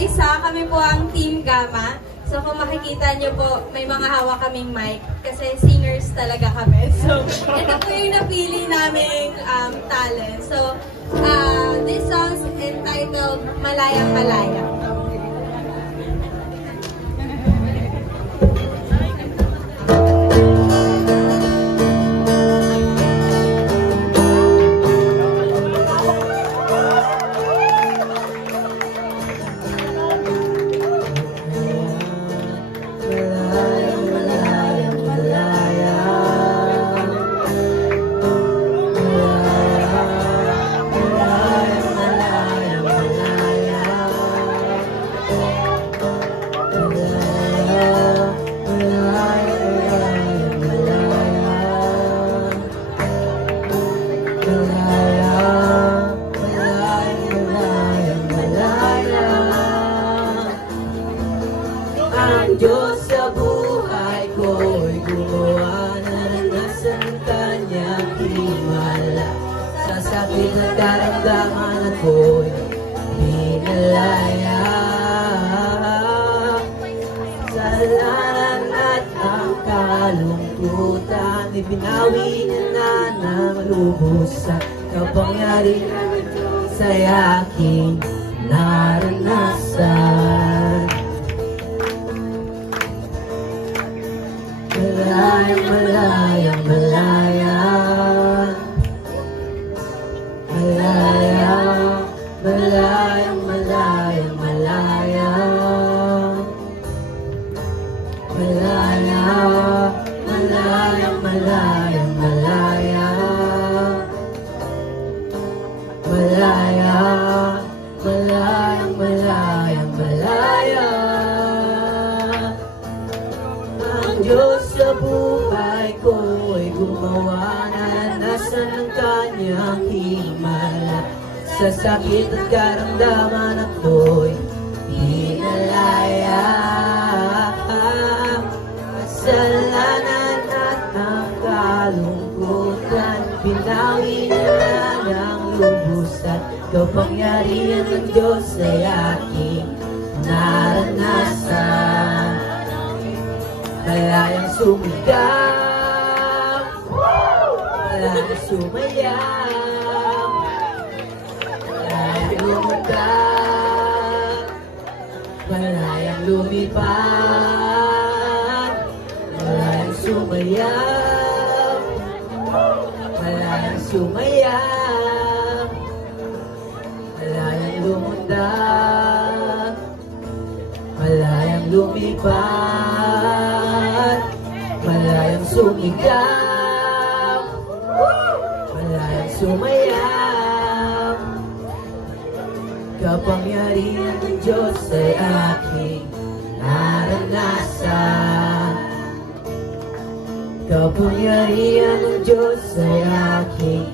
isa, kami po ang Team Gamma. So kung makikita nyo po, may mga hawak kaming mic kasi singers talaga kami. So ito po yung napili naming talent. So this song's entitled Malayang Malaya. Ang Diyos sa buhay ko'y gumawa, naranasan ang kanyang himala. Sa sakit at karamdaman ako'y pinalaya. Sa laran at ang kalungkutan, ibinawi niya na ng lubos sa kapangyarihan sa'y aking naranasan. Malayang, malayang, malaya. Malayang, malayang, malayang, malaya. Malaya, malayang, malayang, malaya. Malaya, malayang, malayang, malaya. Ang Diyos sa buhay ko'y gumawa, naranasan ang kanyang himala. Sa sakit at karamdaman ako'y pinalaya. Kasalanan at ang kalungkutan, binawi na ng lubos at kapangyarihan ng Diyos ay aking naranasan. Malayang sumigaw, malayang sumayaw, malayang lumagay, malayang lumipad, malayang sumayaw, malayang sumayaw, malayang lumundag, malayang lumipad, malayang sumigaw, malayang sumayaw. Kapangyarihan ng Diyos ay aking naranasan. Kapangyarihan ng Diyos ay aking